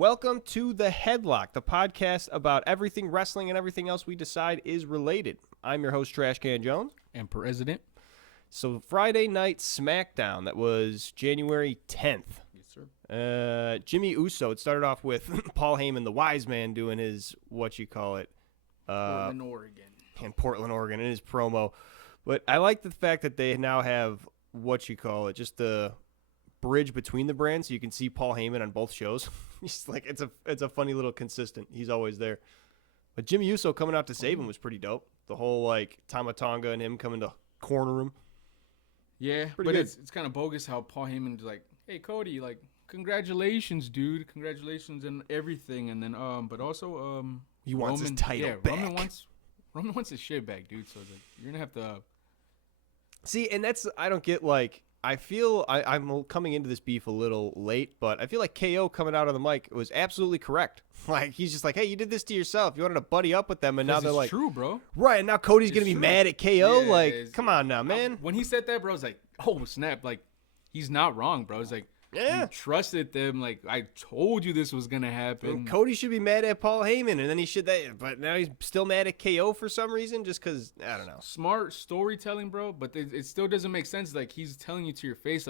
Welcome to the Headlock, the podcast about everything wrestling and everything else we decide is related. I'm your host, Trashcan Jones. And President. So Friday night Smackdown, that was January 10th. Yes, sir. Jimmy Uso, it started off with Paul Heyman, the wise man, doing his, Portland, Oregon. In Portland, Oregon, in his promo. But I like the fact that they now have, just the bridge between the brands, so you can see Paul Heyman on both shows. He's like, it's a funny little consistent. He's always there. But Jimmy Uso coming out to save him was pretty dope. The whole Tama Tonga and him coming to corner him. Yeah, pretty but good. it's kind of bogus how Paul Heyman's like, "Hey Cody, congratulations, dude, congratulations and everything." And then but also he wants Roman, his title back. Roman wants his shit back, dude. So it's like you're gonna have to see, and that's I don't get I feel I'm coming into this beef a little late, but I feel like KO coming out of the mic was absolutely correct. He's just like, hey, you did this to yourself. You wanted to buddy up with them, and now they're like, true, bro. Right, and now Cody's going to be mad at KO. Yeah, come on now, man. When he said that, bro, I was like, oh, snap. He's not wrong, bro. It's like, yeah. You trusted them. I told you this was going to happen. And Cody should be mad at Paul Heyman, and then but now he's still mad at KO for some reason, just because, I don't know. Smart storytelling, bro, but it still doesn't make sense. He's telling you to your face,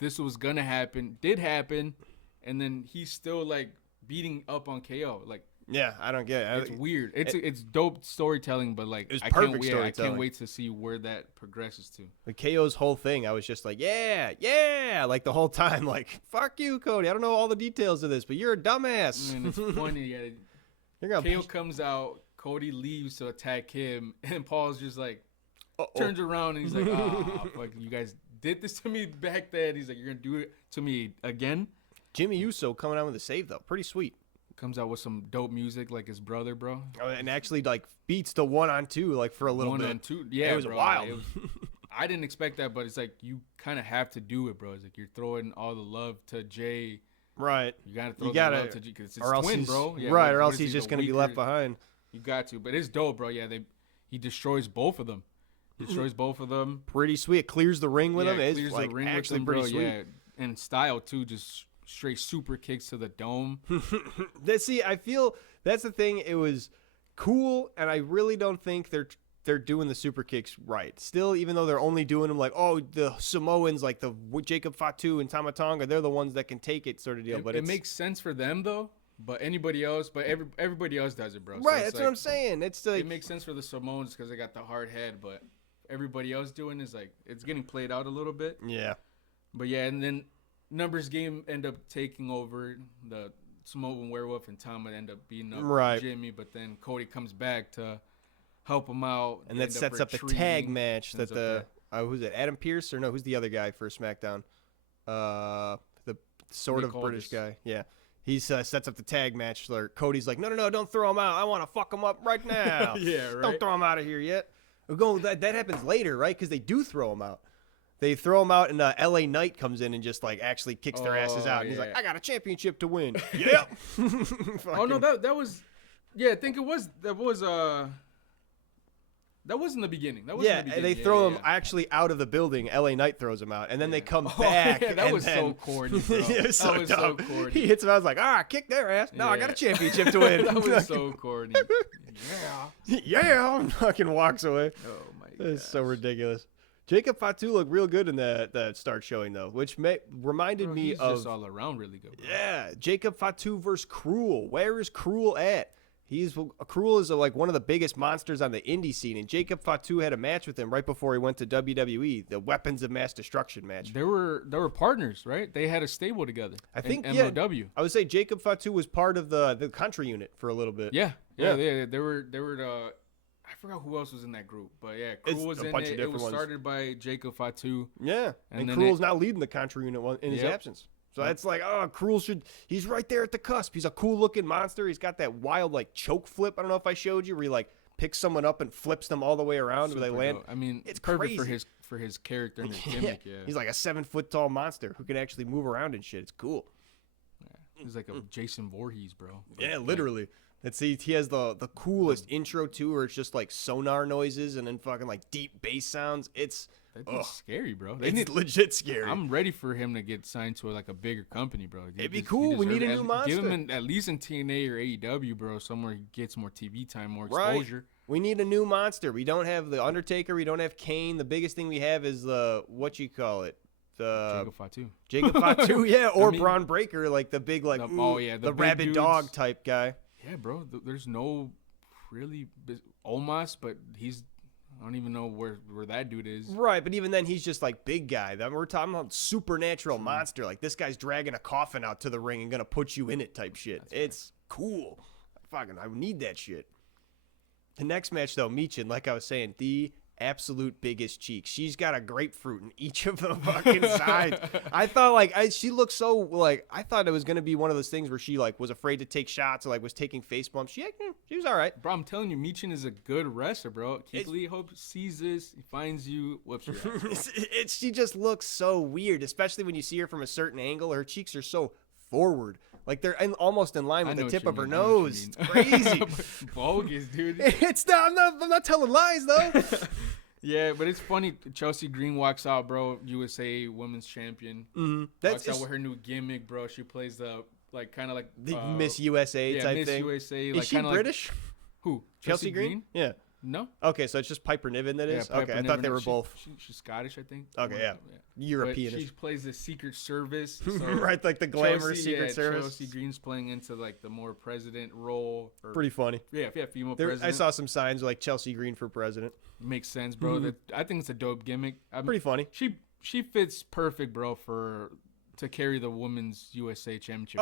this was going to happen, did happen, and then he's still, beating up on KO. Yeah, I don't get it. It's weird. It's dope storytelling, but it's perfect storytelling. I can't wait to see where that progresses to. The KO's whole thing, I was just like, yeah, the whole time, fuck you, Cody. I don't know all the details of this, but you're a dumbass. Man, it's funny. Yeah. KO comes out, Cody leaves to attack him, and Paul's just turns around and he's like, oh, fuck, you guys did this to me back then. He's like, you're gonna do it to me again. Jimmy Uso coming out with a save though, pretty sweet. Comes out with some dope music like his brother, bro. And actually beats the 1-on-2 for a little bit. 1-on-2, yeah, it was bro. wild. I didn't expect that, but it's you kind of have to do it, bro. It's you're throwing all the love to Jay. Right. You gotta throw the love to Jay because it's his twin, bro. Yeah, right, or else he's just gonna be left behind. You got to, but it's dope, bro. Yeah, he destroys both of them. Pretty sweet. It clears the ring with him. It's clears the ring actually with them, pretty bro. sweet. Yeah, and style too, just straight super kicks to the dome. See, I feel that's the thing. It was cool, and I really don't think they're doing the super kicks right. Still, even though they're only doing them the Samoans, the Jacob Fatu and Tama Tonga, they're the ones that can take it, sort of deal. But it makes sense for them though. But everybody else does it, bro. Right, so that's what I'm saying. It makes sense for the Samoans because they got the hard head, but everybody else doing is it's getting played out a little bit. Yeah. But yeah, and then numbers game end up taking over. The Samoan Werewolf and Tama end up beating up Jimmy, but then Cody comes back to help him out. And that sets up the tag match that who's it? Adam Pearce or no? Who's the other guy for SmackDown? The sort of British guy. Yeah. He sets up the tag match. Cody's like, no, don't throw him out. I want to fuck him up right now. Yeah, right. Don't throw him out of here yet. That happens later, right? Because they do throw him out. They throw him out, and LA Knight comes in and just actually kicks their asses out. And he's like, I got a championship to win. Yep. Oh no, that was, yeah, I think that was in the beginning. And they throw him actually out of the building. LA Knight throws him out, and then they come back. Yeah, that was so corny, bro. It was so dumb. So corny. He hits him. I was like, kick their ass. No, I got a championship to win. That was so corny. Yeah. Fucking walks away. Oh my god. It's so ridiculous. Jacob Fatu looked real good in that start showing though, which reminded me of just all around really good. Bro. Yeah, Jacob Fatu versus Cruel. Where is Cruel at? Cruel is one of the biggest monsters on the indie scene, and Jacob Fatu had a match with him right before he went to WWE, the Weapons of Mass Destruction match. They were partners, right? They had a stable together. I think MOW. I would say Jacob Fatu was part of the country unit for a little bit. Yeah. They were the. I forgot who else was in that group, but yeah, Cruel was in it. It was started by Jacob Fatu. Yeah, and Cruel's now leading the country unit in his absence. So that's Cruel he's right there at the cusp. He's a cool looking monster. He's got that wild choke flip. I don't know if I showed you where he picks someone up and flips them all the way around where they land. Dope. I mean, it's perfect crazy. for his character and his gimmick. Yeah. He's like a 7-foot tall monster who can actually move around and shit. It's cool. Yeah. He's like a Jason Voorhees, bro. Yeah, literally. He has the coolest intro too, where it's just sonar noises and then fucking deep bass sounds. That's scary, bro. It's legit scary. I'm ready for him to get signed to like a bigger company, bro. It'd be cool. We need a new monster. Give him at least in TNA or AEW, bro, somewhere he gets more TV time, more exposure. Right. We need a new monster. We don't have the Undertaker. We don't have Kane. The biggest thing we have is the Jacob Fatu, yeah, or Braun Breaker, like the big the rabid dudes. Dog type guy. Yeah, bro. There's no really Omos, but I don't even know where that dude is. Right, but even then, he's just like big guy. We're talking about supernatural monster. Like this guy's dragging a coffin out to the ring and gonna put you in it type shit. It's cool. I need that shit. The next match though, Michin, like I was saying, the absolute biggest cheek. She's got a grapefruit in each of the fucking sides. I thought she looked so I thought it was gonna be one of those things where she was afraid to take shots or was taking face bumps. She was all right. Bro, I'm telling you, Michin is a good wrestler, bro. Keith Lee Hope sees this, he finds you, whoops your ass. She just looks so weird, especially when you see her from a certain angle. Her cheeks are so forward. Like they're almost in line with the tip of her nose. It's crazy. Bogus, dude. I'm not telling lies though. Yeah, but it's funny. Chelsea Green walks out, bro. USA Women's Champion. Mm-hmm. Walks out with her new gimmick, bro. She plays the Miss USA type Miss thing. USA. Is she British? Who? Chelsea Green? Yeah. No. Okay, so it's just Piper Niven that is? Yeah, okay, I thought they were both. She's Scottish, I think. Okay, yeah. European. She plays the Secret Service. So right, like the glamorous Secret Service. Chelsea Green's playing into the more president role. Pretty funny. Yeah, female president. I saw some signs like Chelsea Green for president. Makes sense, bro. Mm-hmm. I think it's a dope gimmick. Pretty funny. She fits perfect, bro, to carry the Women's USA Championship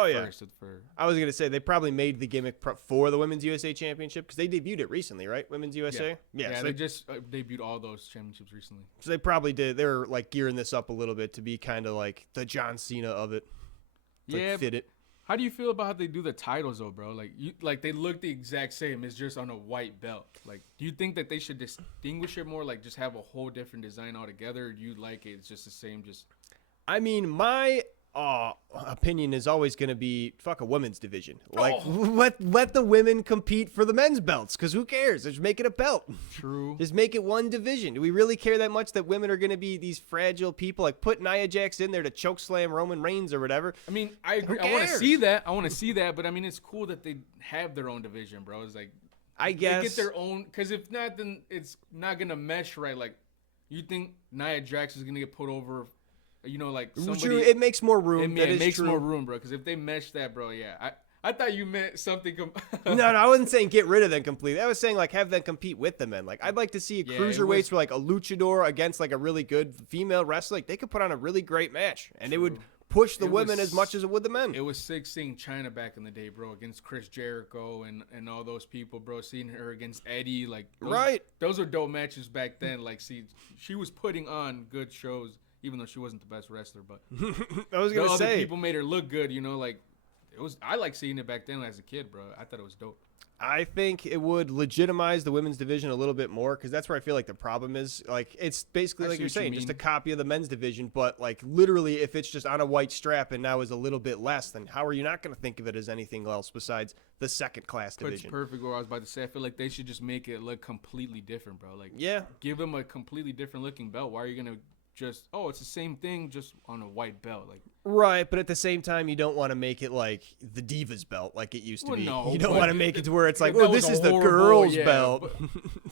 first. I was going to say, they probably made the gimmick for the Women's USA Championship because they debuted it recently, right? Women's USA? Yeah, so they just debuted all those championships recently. So they probably did. They were gearing this up a little bit to be kind of like the John Cena of it. Fit it. How do you feel about how they do the titles, though, bro? They look the exact same. It's just on a white belt. Do you think that they should distinguish it more? Just have a whole different design altogether? Or do you like it? It's just the same, I mean, my opinion is always going to be fuck a women's division. Let the women compete for the men's belts because who cares? Just make it a belt. True. Just make it one division. Do we really care that much that women are going to be these fragile people? Put Nia Jax in there to chokeslam Roman Reigns or whatever. I mean, I agree. I want to see that. But I mean, it's cool that they have their own division, bro. It's I guess they get their own because if not, then it's not going to mesh right. You think Nia Jax is going to get put over? Somebody. True, it makes more room. It makes more room, bro. Because if they mesh that, bro, I thought you meant something. No, I wasn't saying get rid of them completely. I was saying have them compete with the men. I'd like to see cruiserweights for a luchador against a really good female wrestler. They could put on a really great match, and it would push the women as much as it would the men. It was sick seeing Chyna back in the day, bro, against Chris Jericho and all those people, bro. Seeing her against Eddie, those are dope matches back then. She was putting on good shows. Even though she wasn't the best wrestler, but I was gonna say other people made her look good. It was. I like seeing it back then as a kid, bro. I thought it was dope. I think it would legitimize the women's division a little bit more because that's where I feel the problem is. It's basically like you're saying, just a copy of the men's division, but literally, if it's just on a white strap and now is a little bit less, then how are you not going to think of it as anything else besides the second class division? That's perfect. What I was about to say, I feel like they should just make it look completely different, bro. Give them a completely different looking belt. Why are you gonna it's the same thing, just on a white belt, right? But at the same time, you don't want to make it like the Divas belt, like it used to be. No, you don't want to make it to where it's this is the girls' belt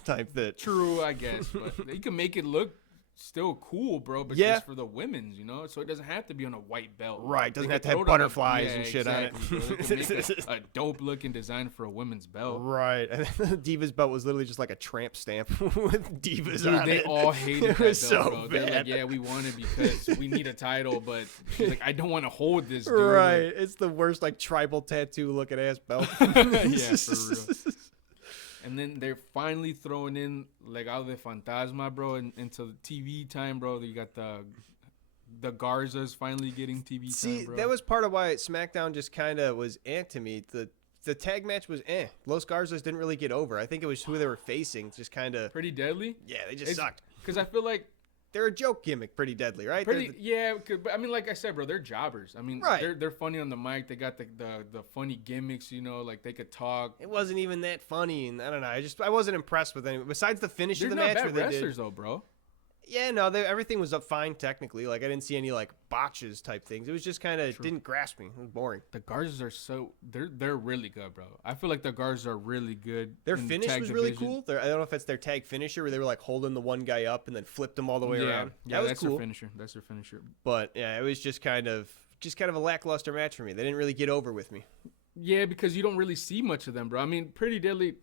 type thing. True, I guess, but you can make it look still cool, bro. But just for the women's, so it doesn't have to be on a white belt. Right, doesn't have to have butterflies and shit on it. Make a dope looking design for a women's belt. Right, and the Divas belt was literally just a tramp stamp with Divas on it. They all hated it. That was belt, so bro. bad. They're we want it because we need a title, but I don't want to hold this, dude. Right, it's the worst tribal tattoo looking ass belt. Yeah, for real. And then they're finally throwing in Legado de Fantasma, bro, into TV time, bro. You got the Garzas finally getting TV time, See, bro. that was part of why SmackDown just kind of was to me. The tag match was Los Garzas didn't really get over. I think it was who they were facing, just kind of Pretty Deadly. Yeah, they just sucked. Because I feel like they're a joke gimmick, Pretty Deadly, right? But I mean, like I said, bro, they're jobbers. I mean, they're funny on the mic. They got the funny gimmicks, they could talk. It wasn't even that funny, and I don't know. I wasn't impressed with anything besides the finish of the match. They're not bad wrestlers, though, bro. Yeah, no, everything was up fine technically. Like I didn't see any like botches type things. It was just kind of didn't grasp me. It was boring. The guards are they're really good, bro. I feel like the guards are really good. Their finish was really cool. I don't know if it's their tag finisher where they were like holding the one guy up and then flipped him all the way around. Yeah, that was that's cool. Their finisher. That's their finisher. But yeah, it was just kind of a lackluster match for me. They didn't really get over with me. Yeah, because you don't really see much of them, bro. I mean, Pretty Deadly.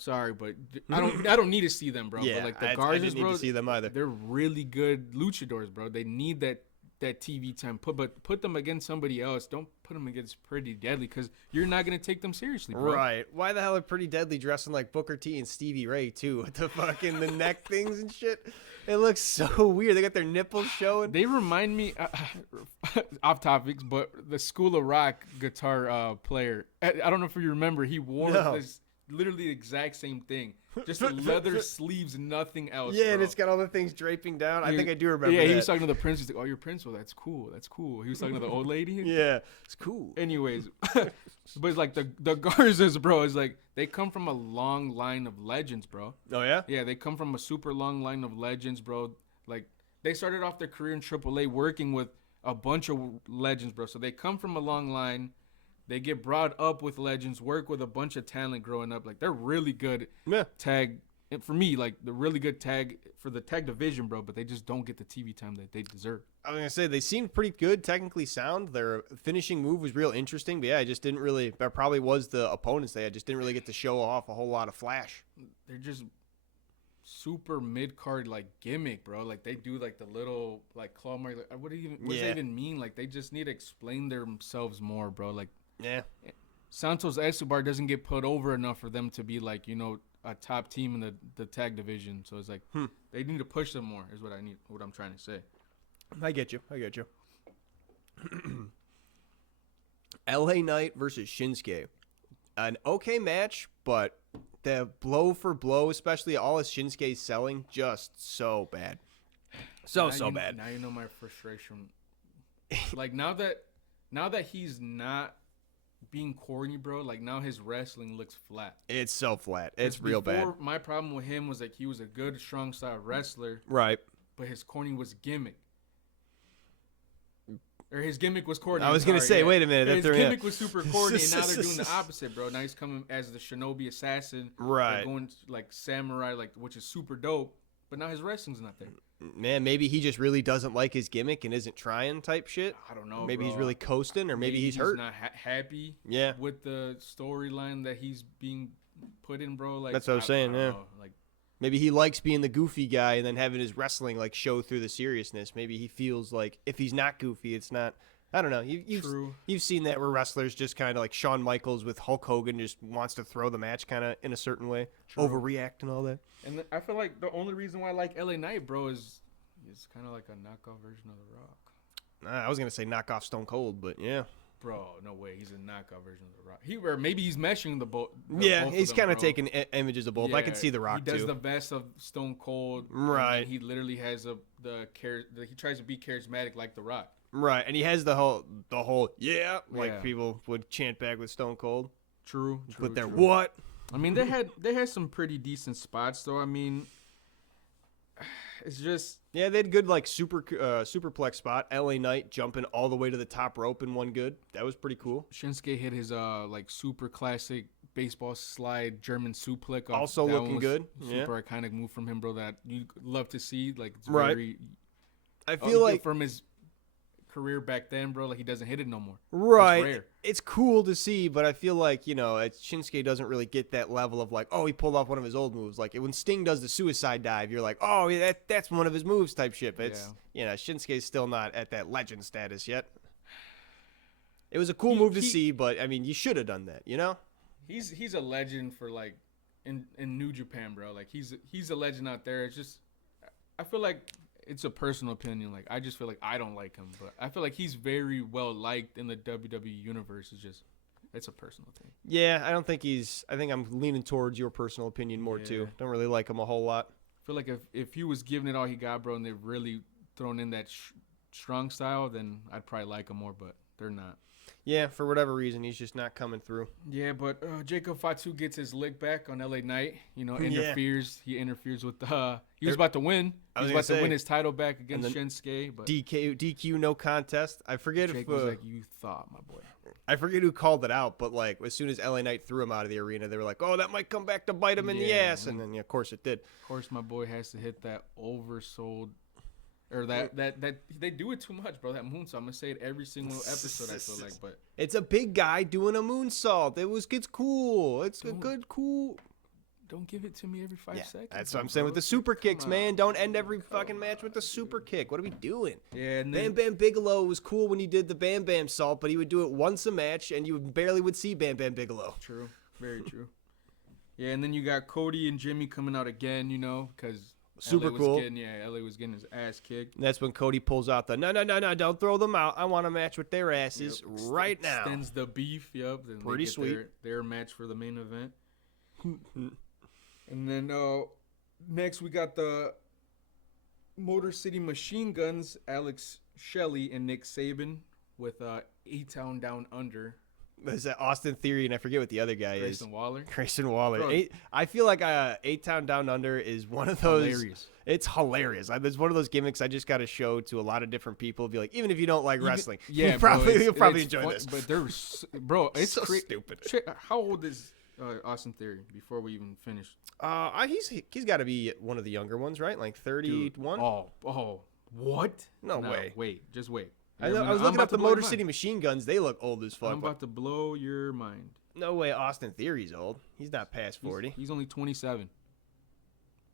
Sorry, but I don't need to see them, bro. Yeah, but like the I guards, didn't need to see them either. They're really good luchadors, bro. They need that TV time. Put them against somebody else. Don't put them against Pretty Deadly because you're not gonna take them seriously, bro. Right? Why the hell are Pretty Deadly dressing like Booker T and Stevie Ray too? With the fucking the neck things and shit. It looks so weird. They got their nipples showing. They remind me, off topics, but the School of Rock guitar player. I don't know if you remember. He wore this literally the exact same thing. Just leather sleeves, nothing else. Yeah, bro. And it's got all the things draping down. I think I do remember. Yeah, he was talking to the prince. He's like, "Oh, you're Prince? Well, that's cool. That's cool." He was talking to the old lady. Yeah, it's cool. Anyways, but it's like the Garzas, bro. Is like they come from a long line of legends, bro. Oh yeah. Yeah, they come from a super long line of legends, bro. Like they started off their career in AAA working with a bunch of legends, bro. So they come from a long line. They get brought up with legends, work with a bunch of talent growing up. Like they're really good tag. And for me, like the really good tag for the tag division, bro. But they just don't get the TV time that they deserve. I was gonna say they seemed pretty good, technically sound. Their finishing move was real interesting, but yeah, I just didn't really. That probably was the opponents they had. Just didn't really get to show off a whole lot of flash. They're just super mid card like gimmick, bro. Like they do like the little like claw mark. Like, what does that even mean? Like they just need to explain themselves more, bro. Like Santos Escobar doesn't get put over enough for them to be like a top team in the tag division. So it's like they need to push them more. Is what I'm trying to say. I get you. LA Knight versus Shinsuke. An okay match, but the blow for blow, especially all of Shinsuke's selling, just so bad. So bad. Now you know my frustration. Like now that he's not being corny, bro, like now his wrestling looks flat. It's so flat. It's real bad. My problem with him was like he was a good, strong style wrestler. Right. But his corny was gimmick. Or his gimmick was corny. I was going to say, wait a minute. His gimmick was super corny, and now they're doing the opposite, bro. Now he's coming as the Shinobi assassin. Right. Going like samurai, like which is super dope. But now his wrestling's not there. Man, maybe he just really doesn't like his gimmick and isn't trying type shit. I don't know, Maybe bro. he's really coasting, or maybe he's hurt. Not happy with the storyline that he's being put in, bro. Like that's what I was saying, yeah. Like maybe he likes being the goofy guy and then having his wrestling like show through the seriousness. Maybe he feels like if he's not goofy, it's not. I don't know. You've seen that where wrestlers just kind of like Shawn Michaels with Hulk Hogan just wants to throw the match kind of in a certain way, overreact and all that. And I feel like the only reason why I like LA Knight, bro, is kind of like a knockoff version of The Rock. I was gonna say knockoff Stone Cold, but yeah. Bro, no way. He's a knockoff version of The Rock. Or maybe he's meshing the both. Yeah, he's kind of taking images of both. I can see The Rock too. He does the best of Stone Cold. Right. He literally has he tries to be charismatic like The Rock. Right, and he has the whole people would chant back with Stone Cold. True. But they're what? I mean, they had some pretty decent spots though. I mean, it's just they had good like superplex spot. LA Knight jumping all the way to the top rope in one good. That was pretty cool. Shinsuke hit his like super classic baseball slide German suplex. Also looking good. Super iconic move from him, bro. That you love to see. Like it's very. I feel like from his career back then, bro, like he doesn't hit it no more. Right. It's cool to see, but I feel like, Shinsuke doesn't really get that level of like, oh, he pulled off one of his old moves. Like when Sting does the suicide dive, you're like, oh, yeah, that's one of his moves type shit. But it's, Shinsuke's still not at that legend status yet. It was a cool move to see, but I mean, you should have done that, He's a legend for like in New Japan, bro. Like he's a legend out there. It's just I feel like it's a personal opinion. Like I just feel like I don't like him, but I feel like he's very well liked in the WWE universe. It's a personal thing. Yeah, I think I'm leaning towards your personal opinion more too. Don't really like him a whole lot. I feel like if he was giving it all he got, bro, and they've really thrown in that strong style, then I'd probably like him more, but they're not. Yeah, for whatever reason, he's just not coming through. Yeah, but Jacob Fatu gets his lick back on LA Knight. Interferes. He interferes with he was about to win. He was about to win his title back against Shinsuke. But DQ, no contest. I forget Jake if was like, you thought, my boy. I forget who called it out, but like as soon as LA Knight threw him out of the arena, they were like, "Oh, that might come back to bite him in the ass," and then of course it did. Of course, my boy has to hit that oversold. Or that they do it too much, bro. That moonsault. I'm gonna say it every single episode. I feel like, but it's a big guy doing a moonsault. It's cool. It's a good cool. Don't give it to me every 5 seconds. That's what I'm saying with the super kicks, man. Don't end every fucking match with the super kick. What are we doing? Yeah, and Bam Bam Bigelow was cool when he did the Bam Bam salt, but he would do it once a match, and you barely would see Bam Bam Bigelow. True, very true. Yeah, and then you got Cody and Jimmy coming out again, because. Super cool. LA was getting his ass kicked. And that's when Cody pulls out the no, don't throw them out. I want a match with their asses right now. Extends the beef, then pretty sweet. Their match for the main event. And then next we got the Motor City Machine Guns, Alex Shelley and Nick Saban with A-Town Down Under. There's that Austin Theory, and I forget what the other guy is. Grayson Waller. Bro. I feel like A-Town Down Under is one of those. Hilarious. It's hilarious. It's one of those gimmicks I just got to show to a lot of different people. Be like, even if you don't like wrestling, you'll probably enjoy this. But they're, bro, it's so stupid. How old is Austin Theory before we even finish? He's got to be one of the younger ones, right? Like 31. Oh, what? No way. Just wait. I was looking up the Motor City Machine Guns. They look old as fuck. I'm about to blow your mind. No way Austin Theory's old. He's not past 40. He's only 27.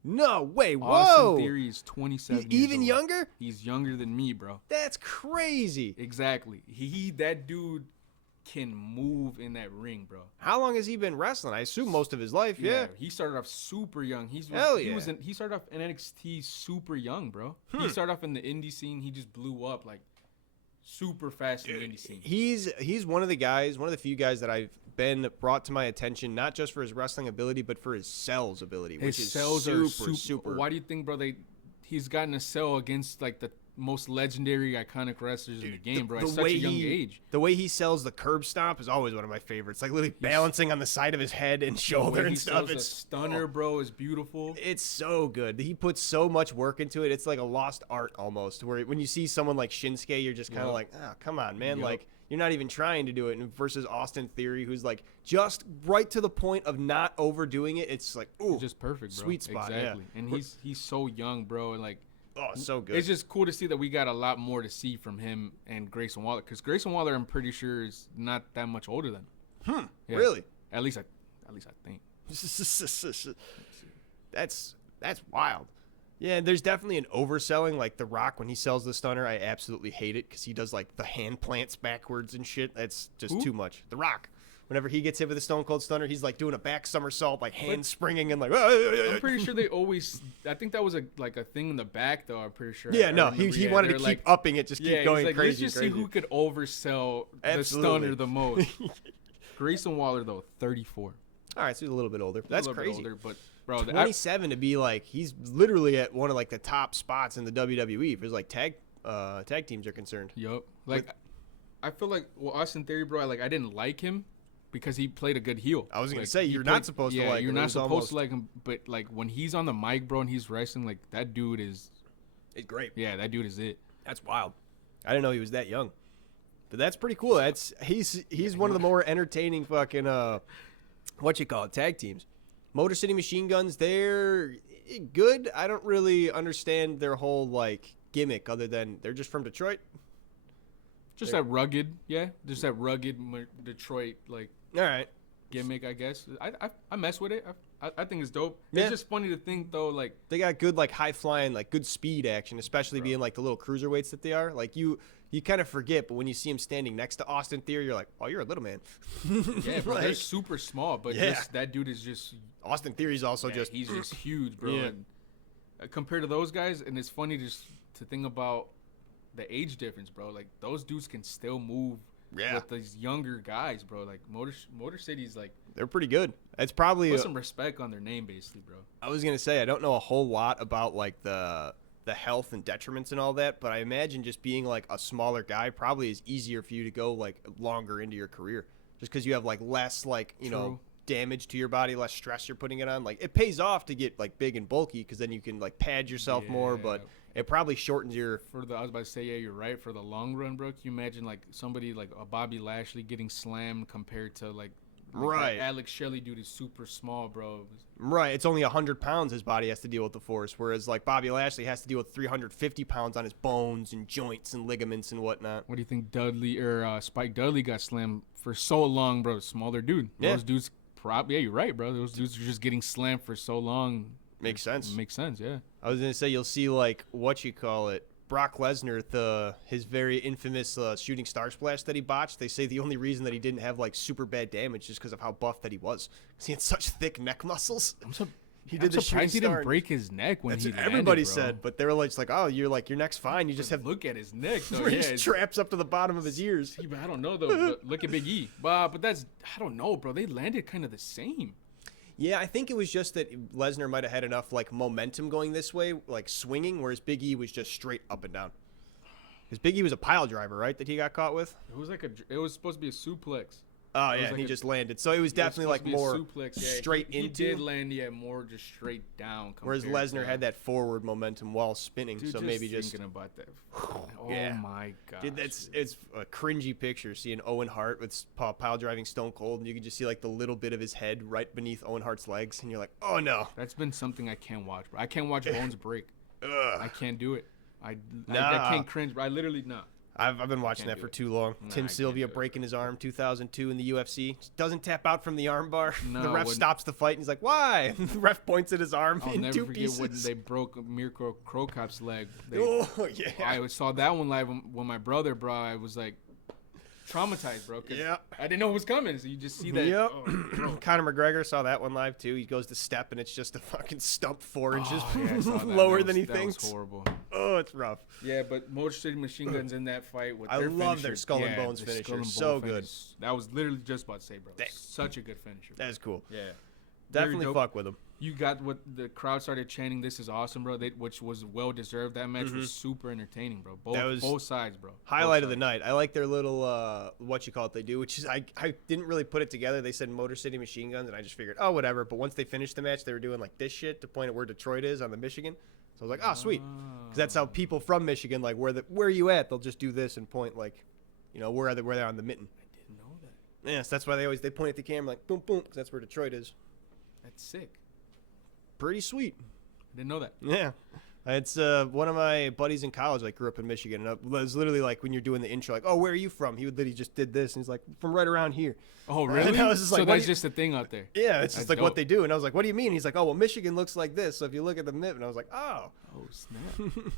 No way. Whoa. Austin Theory is 27 He's even younger? He's younger than me, bro. That's crazy. Exactly. That dude can move in that ring, bro. How long has he been wrestling? I assume most of his life, yeah. He started off super young. He started off in NXT super young, bro. He started off in the indie scene. He just blew up like super fast in the indie scene. He's one of the few guys that I've been brought to my attention, not just for his wrestling ability, but for his sells ability, which is super. Why do you think, bro, he's gotten a sell against like the most legendary, iconic wrestlers in the game, bro, at such a young age? The way he sells the curb stomp is always one of my favorites. Like literally balancing on the side of his head and shoulder and stuff. It's stunner, bro, is beautiful. It's so good. He puts so much work into it. It's like a lost art almost, where when you see someone like Shinsuke, you're just kind of like, oh, come on, man. Like, you're not even trying to do it. And versus Austin Theory, who's like just right to the point of not overdoing it. It's like, ooh, just perfect, bro. Sweet spot, exactly. And he's so young, bro, and like, oh, so good. It's just cool to see that we got a lot more to see from him and Grayson Waller, because Grayson Waller, I'm pretty sure, is not that much older than him. Yeah. Really? At least I think. That's wild. Yeah, there's definitely an overselling. Like The Rock, when he sells the stunner, I absolutely hate it because he does like the hand plants backwards and shit. That's just too much. The Rock. Whenever he gets hit with a Stone Cold Stunner, he's like doing a back somersault, like hand springing and like. I'm pretty sure they always. I think that was a thing in the back, though. I'm pretty sure. Yeah, no, he wanted to keep upping it, just keep going like, crazy. Let's just see who could oversell the stunner the most. Grayson Waller, though, 34. All right, so he's a little bit older. That's crazy. Older, but bro, 27 to be like, he's literally at one of like the top spots in the WWE for his like tag teams are concerned. Yup. Like, I feel like Austin Theory, bro. I didn't like him because he played a good heel. I was gonna say you're not supposed to like him. You're not supposed to like him, but like when he's on the mic, bro, and he's wrestling, like that dude is. It's great. Yeah, that dude is it. That's wild. I didn't know he was that young, but that's pretty cool. He's one of the more entertaining fucking tag teams. Motor City Machine Guns, they're good. I don't really understand their whole like gimmick other than they're just from Detroit. Just that rugged Detroit like. All right. Gimmick, I guess. I mess with it. I think it's dope. Yeah. It's just funny to think though, like they got good like high flying, like good speed action, especially being like the little cruiserweights that they are. Like you kind of forget, but when you see him standing next to Austin Theory, you're like, oh, you're a little man. Yeah, bro, they're super small, but that dude is just. Austin Theory's also he's just huge, bro. Yeah. And, compared to those guys, and it's funny just to think about the age difference, bro. Like those dudes can still move. Yeah. With these younger guys, bro. Like Motor City's like they're pretty good. It's probably put some respect on their name, basically, bro. I was gonna say I don't know a whole lot about like the the health and detriments and all that, but I imagine just being like a smaller guy probably is easier for you to go like longer into your career, just because you have like less like damage to your body, less stress you're putting it on. Like it pays off to get like big and bulky because then you can like pad yourself more, but it probably shortens your. I was about to say, yeah, you're right. For the long run, bro, can you imagine like somebody like a Bobby Lashley getting slammed compared to like right. Alex Shelley dude is super small, bro. Right. It's only 100 pounds his body has to deal with the force, whereas like Bobby Lashley has to deal with 350 pounds on his bones and joints and ligaments and whatnot. What do you think Dudley or Spike Dudley got slammed for so long, bro? Smaller dude. Yeah. Those dudes yeah, you're right, bro. Those dudes are just getting slammed for so long. Makes sense. Makes sense, yeah. I was going to say you'll see like Brock Lesnar, his very infamous shooting star splash that he botched. They say the only reason that he didn't have like super bad damage is because of how buff that he was. Because he had such thick neck muscles. I'm surprised he didn't break his neck when he landed, everybody bro. said, but they were like, oh, your neck's fine. You just have look at his neck, though. Yeah, traps up to the bottom of his ears. See, but I don't know though. Look at Big E, but that's I don't know, bro. They landed kind of the same. Yeah, I think it was just that Lesnar might have had enough like momentum going this way, like swinging, whereas Big E was just straight up and down. Because Big E was a pile driver, right? That he got caught with. It was supposed to be a suplex. Oh yeah, and he just landed. So it was definitely like more suplex, straight into. He did land, more just straight down. Whereas Lesnar had that forward momentum while spinning. Dude, so maybe just thinking about that. Yeah. Oh my god. Dude, it's a cringy picture seeing Owen Hart with pile driving Stone Cold, and you can just see like the little bit of his head right beneath Owen Hart's legs, and you're like, oh no. That's been something I can't watch, bro. I can't watch bones break. Ugh. I can't do it. I can't cringe, bro. I literally not. I've been watching that for too long. Tim Sylvia breaking his arm 2002 in the UFC. Doesn't tap out from the arm bar. No, the ref stops the fight and he's like, why? The ref points at his arm in two pieces. I'll never forget when they broke Mirko Krokop's leg. Oh, yeah. I saw that one live when my brother, bro. I was like traumatized, bro. Yeah. I didn't know it was coming. So you just see that. Yep. Conor McGregor saw that one live too. He goes to step and it's just a fucking stump 4 inches lower than he thinks. That was horrible. Oh, it's rough. Yeah, but Motor City Machine Guns in that fight with I their love finisher. their Skull and Bones finisher. So good. That was literally just about to say, bro. Such a good finisher. That's cool. Yeah. Definitely fuck with him. You got what the crowd started chanting, "This is awesome, bro," which was well deserved. That match was super entertaining, bro. Both sides, bro. Highlight of the night. I like their little they do, which is I didn't really put it together. They said Motor City Machine Guns, and I just figured, oh, whatever. But once they finished the match, they were doing like this shit to point at where Detroit is on the Michigan. So I was like, oh, sweet, because that's how people from Michigan like where are you at? They'll just do this and point like, where they're on the mitten. I didn't know that. Yes, that's why they point at the camera like boom boom, because that's where Detroit is. That's sick. Pretty sweet. I didn't know that. Yeah. It's one of my buddies in college grew up in Michigan, and it was literally like when you're doing the intro, like, oh, where are you from? He just did this, and he's like, from right around here. Oh, really? And I was just like, so that's just a thing out there. Yeah, it's just like dope. What they do. And I was like, what do you mean? He's like, oh, well, Michigan looks like this. So if you look at the map, and I was like, oh. Oh, snap.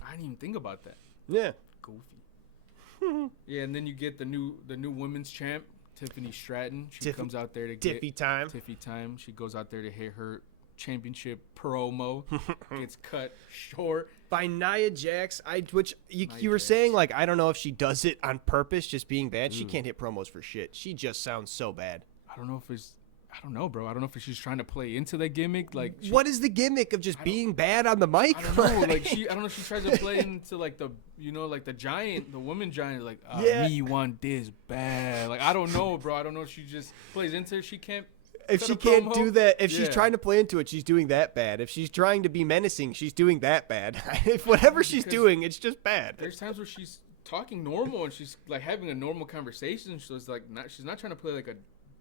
I didn't even think about that. Yeah. Goofy. Yeah, and then you get the new women's champ, Tiffany Stratton. She comes out there to get Tiffy time. Tiffy time. She goes out there to hit her championship promo. Gets cut short by Nia Jax, which you were saying, like, I don't know if she does it on purpose, just being bad. She can't hit promos for shit. She just sounds so bad. I don't know, bro. I don't know if she's trying to play into that gimmick. Like, what is the gimmick of just being bad on the mic? I don't know. Like, I don't know if she tries to play into like the like the giant, the woman giant. Like, me want this bad. Like, I don't know, bro. I don't know if she just plays into it. She can't. If she can't do that, if she's trying to play into it, she's doing that bad. If she's trying to be menacing, she's doing that bad. If whatever she's doing, it's just bad. There's times where she's talking normal and she's like having a normal conversation. So it's like she's not trying to play like a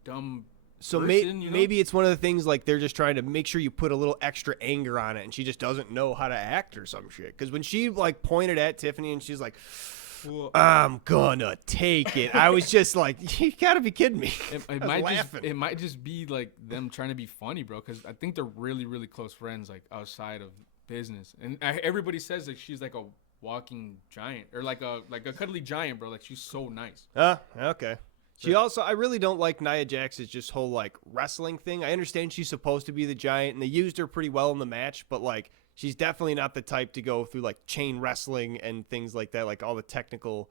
dumb. So maybe it's one of the things like they're just trying to make sure you put a little extra anger on it, and she just doesn't know how to act or some shit. Because when she like pointed at Tiffany and she's like, I'm gonna take it, I was just like, you gotta be kidding me. It might just be like them trying to be funny, bro. Because I think they're really, really close friends, like outside of business. And everybody says like she's like a walking giant or like a cuddly giant, bro. Like she's so nice. Okay. She also, I really don't like Nia Jax's just whole like wrestling thing. I understand she's supposed to be the giant, and they used her pretty well in the match, but like she's definitely not the type to go through like chain wrestling and things like that, like all the technical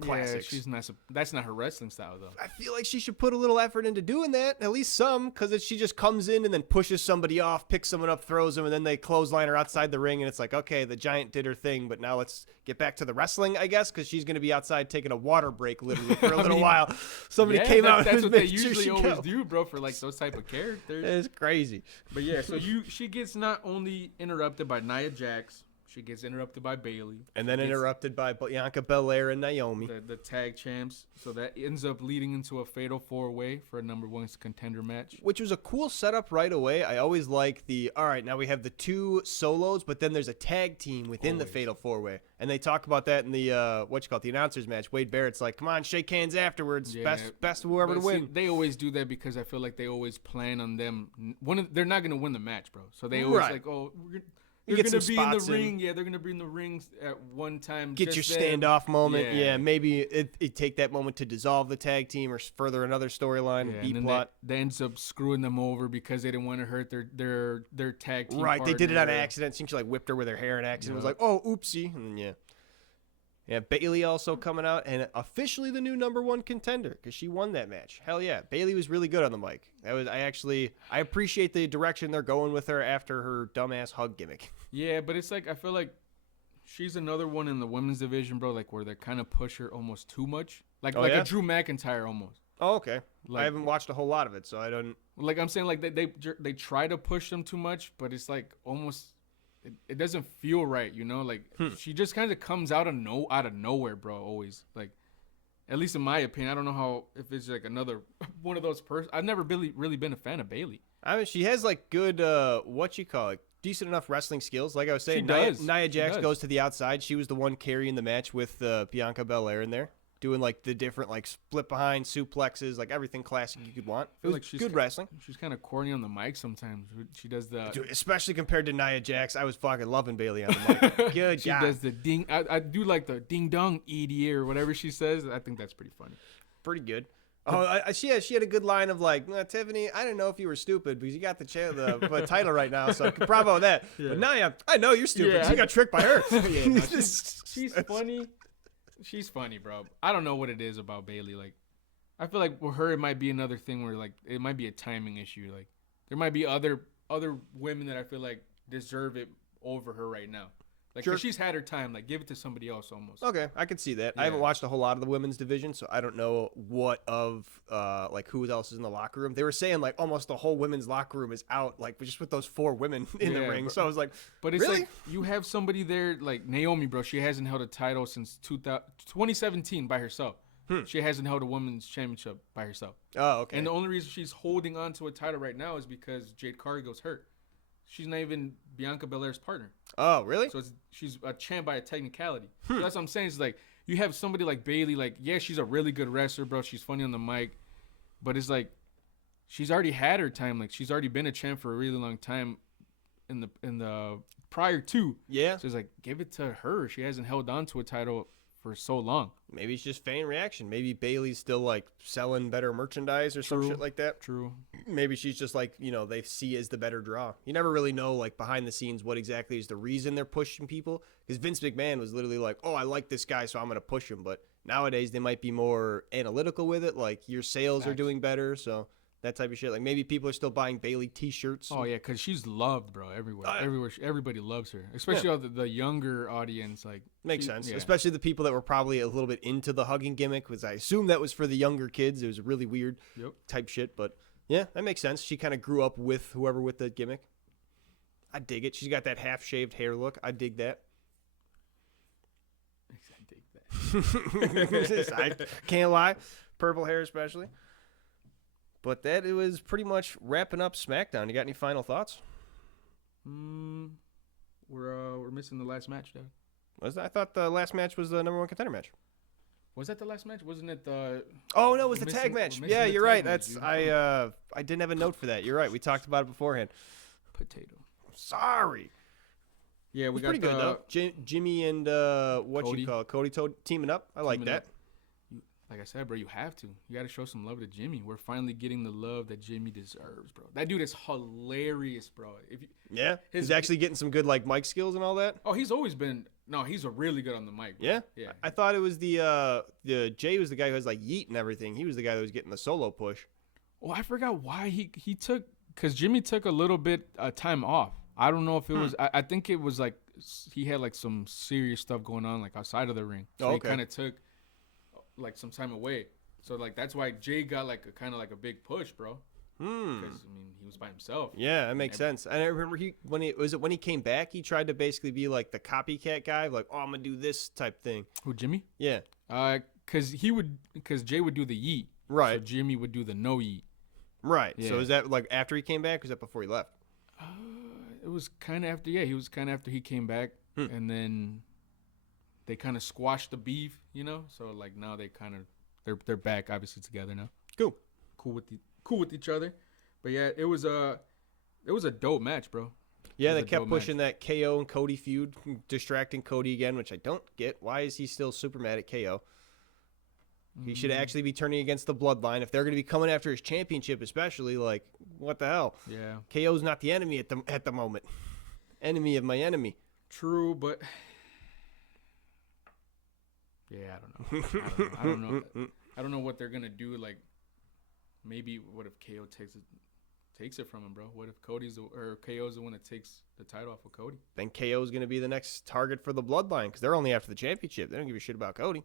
classics. Yeah, that's not her wrestling style, though. I feel like she should put a little effort into doing that, at least some, because she just comes in and then pushes somebody off, picks someone up, throws them, and then they clothesline her outside the ring, and it's like, okay, the Giant did her thing, but now let's get back to the wrestling, I guess, because she's going to be outside taking a water break literally for a little while. Somebody came out. That's what they usually always do, bro, for like those type of characters. It's crazy. But yeah, so she gets not only interrupted by Nia Jax. She gets interrupted by Bayley. And then interrupted by Bianca Belair and Naomi. The tag champs. So that ends up leading into a fatal 4-way for a number 1 contender match. Which was a cool setup right away. I always like all right, now we have the 2 solos, but then there's a tag team within the fatal 4-way. And they talk about that in the, the announcers match. Wade Barrett's like, come on, shake hands afterwards. Yeah. Best whoever to win. They always do that because I feel like they always plan on them. They're not going to win the match, bro. So they always like, oh, they're going to be in the ring. Yeah, they're going to be in the ring at one time. Get your standoff moment. Yeah, maybe it take that moment to dissolve the tag team or further another storyline, B-plot. That ends up screwing them over because they didn't want to hurt their tag team Right, partner. They did it on accident. She like whipped her with her hair on accident. It was like, oh, oopsie. And then, yeah, Bayley also coming out and officially the new number 1 contender because she won that match. Hell yeah, Bayley was really good on the mic. I appreciate the direction they're going with her after her dumbass hug gimmick. Yeah, but it's like I feel like she's another one in the women's division, bro. Like where they kind of push her almost too much, like a Drew McIntyre almost. Oh, okay. Like, I haven't watched a whole lot of it, so I don't. Like I'm saying, like they try to push them too much, but it's like almost. It doesn't feel right, Like she just kind of comes out of nowhere, bro. Always, like, at least in my opinion, I don't know if it's like another one of those persons. I've never really been a fan of Bayley. I mean, she has like good decent enough wrestling skills. Like I was saying, Nia Jax goes to the outside. She was the one carrying the match with Bianca Belair in there, doing like the different like split behind suplexes, like everything classic you could want. It was like good wrestling. She's kind of corny on the mic sometimes. She does the Dude, especially compared to Nia Jax. I was fucking loving Bayley on the mic. Good she God. Does the ding. I do like the ding dong ED or whatever she says. I think that's pretty funny. Pretty good. Oh, she had a good line of like, Tiffany, I didn't know if you were stupid because you got the title right now, so bravo that. Yeah. But Nia, I know you're stupid. Yeah. You got tricked by her. She's funny. She's funny, bro. I don't know what it is about Bayley. Like, I feel like with her, it might be another thing where like it might be a timing issue. Like, there might be other women that I feel like deserve it over her right now. Like, sure. 'Cause she's had her time. Like, give it to somebody else almost. Okay, I can see that. Yeah. I haven't watched a whole lot of the women's division, so I don't know like who else is in the locker room. They were saying like almost the whole women's locker room is out, like just with those 4 women in the ring. So I was like, but it's really? Like you have somebody there like Naomi, bro. She hasn't held a title since 2017 by herself. She hasn't held a women's championship by herself. Oh, okay. And the only reason she's holding on to a title right now is because Jade Cargill's hurt. She's not even Bianca Belair's partner. Oh, really? So she's a champ by a technicality. So that's what I'm saying. Is like you have somebody like Bayley. Like, yeah, she's a really good wrestler, bro. She's funny on the mic, but it's like she's already had her time. Like she's already been a champ for a really long time in the prior to. Yeah. So it's like give it to her. She hasn't held on to a title for so long. Maybe it's just fan reaction. Maybe Bayley's still like selling better merchandise or some shit like that. True. Maybe she's just like, they see as the better draw. You never really know like behind the scenes what exactly is the reason they're pushing people. Because Vince McMahon was literally like, oh, I like this guy, so I'm going to push him. But nowadays they might be more analytical with it. Like your sales are doing better. So that type of shit. Like maybe people are still buying Bayley t-shirts. Oh yeah, because she's loved, bro, everywhere. Everywhere, everybody loves her, especially the younger audience. Like makes sense, especially the people that were probably a little bit into the hugging gimmick. Because I assume that was for the younger kids. It was really weird type shit, but yeah, that makes sense. She kind of grew up with whoever with the gimmick. I dig it. She's got that half-shaved hair look. I dig that. I can't lie, purple hair especially. But it was pretty much wrapping up SmackDown. You got any final thoughts? We're missing the last match, though. Was that? I thought the last match was the number 1 contender match. Was that the last match? Wasn't it the? Oh no, it was the tag match. Yeah, you're right. I didn't have a note for that. You're right. We talked about it beforehand. Potato. Sorry. Yeah, we got pretty good though. Jimmy and Cody teaming up. I like that. Like I said, bro, you have to. You got to show some love to Jimmy. We're finally getting the love that Jimmy deserves, bro. That dude is hilarious, bro. He's actually getting some good like mic skills and all that. Oh, he's always been No, he's a really good on the mic. Bro. Yeah? Yeah. I thought it was the Jay was the guy who has like yeet and everything. He was the guy that was getting the solo push. Oh, I forgot why he took, because Jimmy took a little bit time off. I don't know if it was, I think it was like he had like some serious stuff going on like outside of the ring. So he kind of took like some time away. So like that's why Jay got like a kind of like a big push, bro. Because I mean he was by himself. Yeah, that makes sense. And I remember when he came back, he tried to basically be like the copycat guy, like, oh, I'm gonna do this type thing. Who, Jimmy? Yeah. Because Jay would do the yeet, right? So Jimmy would do the no yeet, right? Yeah. So is that like after he came back? Or is that before he left? It was kind of after. Yeah, he was kind of after he came back, and then they kind of squashed the beef, you know. So like now they're back obviously together now. Cool with each other. But yeah, it was a dope match, bro. Yeah, they kept pushing that KO and Cody feud, distracting Cody again, which I don't get. Why is he still super mad at KO? He should actually be turning against the Bloodline. If they're going to be coming after his championship, especially, like, what the hell? Yeah. KO's not the enemy at the moment. Enemy of my enemy. True, but yeah, I don't know. I don't know what they're gonna do. Like, maybe what if KO takes it from him, bro? What if KO's the one that takes the title off of Cody? Then KO's gonna be the next target for the Bloodline because they're only after the championship. They don't give a shit about Cody.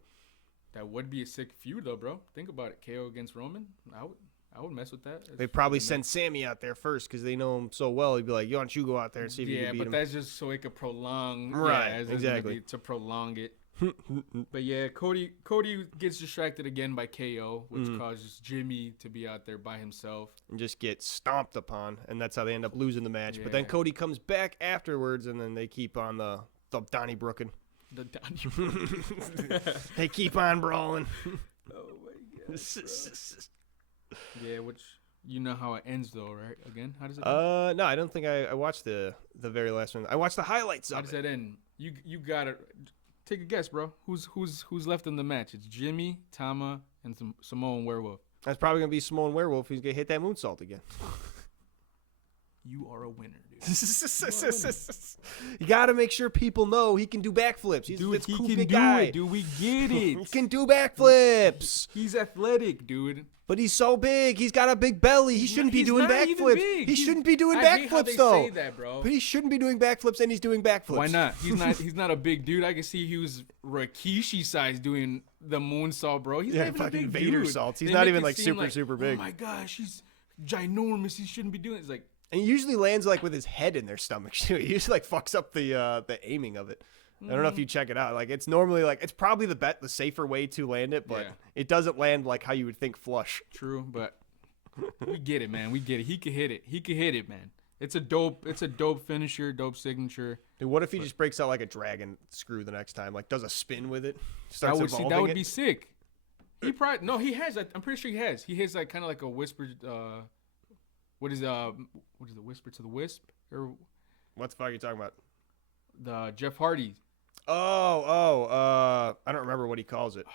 That would be a sick feud, though, bro. Think about it. KO against Roman. I would mess with that. They'd probably send Sammy out there first because they know him so well. He'd be like, "Why don't you go out there and see if you can beat him?" Yeah, but that's just so it could prolong. Right, yeah, exactly. To prolong it. But yeah, Cody gets distracted again by KO, which causes Jimmy to be out there by himself. And just get stomped upon, and that's how they end up losing the match. Yeah. But then Cody comes back afterwards, and then they keep on the Donniebrooking. The Donnie. They keep on brawling. Oh my god. Yeah, which you know how it ends though, right? Again, how does it end? No, I don't think I watched the very last one. I watched the highlights How of does it. that end? You gotta take a guess, bro. Who's left in the match? It's Jimmy, Tama, and Samoan Werewolf. That's probably gonna be Samoan Werewolf. He's gonna hit that moonsault again. You are a winner, dude. You gotta make sure people know he can do backflips. He's Dude, this he cool can big do guy. it, dude. We get it. He can do backflips. He's athletic, dude. But he's so big. He's got a big belly. He shouldn't be doing backflips. He shouldn't be doing backflips though. Say that, bro. But he shouldn't be doing backflips, and he's doing backflips. Why not? He's not a big dude. I can see he was Rikishi size doing the moonsault, bro. He's not even fucking a big Vader dude. salts. He's They not make even it like seem super big. Oh my gosh, he's ginormous. He shouldn't be doing it. It's like, And he usually lands like with his head in their stomach too. He usually like fucks up the aiming of it. I don't know if you check it out. Like it's normally like it's probably the safer way to land it, but it doesn't land like how you would think flush. True, but we get it, man. We get it. He could hit it. He could hit it, man. It's a dope finisher, dope signature. Dude, what if he just breaks out like a dragon screw the next time? Like does a spin with it? Starts evolving that would it? be sick. He has. I'm pretty sure he has. He has like kind of like a whisper. What is the whisper to the wisp or what the fuck are you talking about? The Jeff Hardy. I don't remember what he calls it. Oh,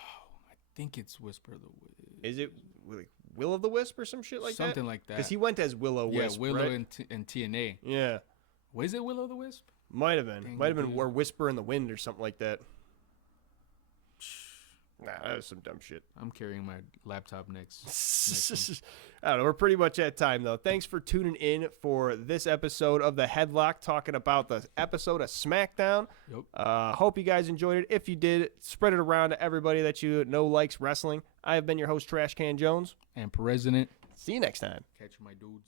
I think it's Whisper of the Wisp. Is it like Will of the Wisp or some shit like that? Something like that. Because he went as Willow Wisp, Yeah, Willow right? and TNA. Yeah. Was it Willow the Wisp? Might have been. Dang, Might have been dude. or Whisper in the Wind or something like that. Nah, that was some dumb shit. I'm carrying my laptop next. I don't know. We're pretty much at time, though. Thanks for tuning in for this episode of the Headlock, talking about the episode of Smackdown. Yep. Hope you guys enjoyed it. If you did, spread it around to everybody that you know likes wrestling. I have been your host, Trash Can Jones. And President. See you next time. Catch my dudes.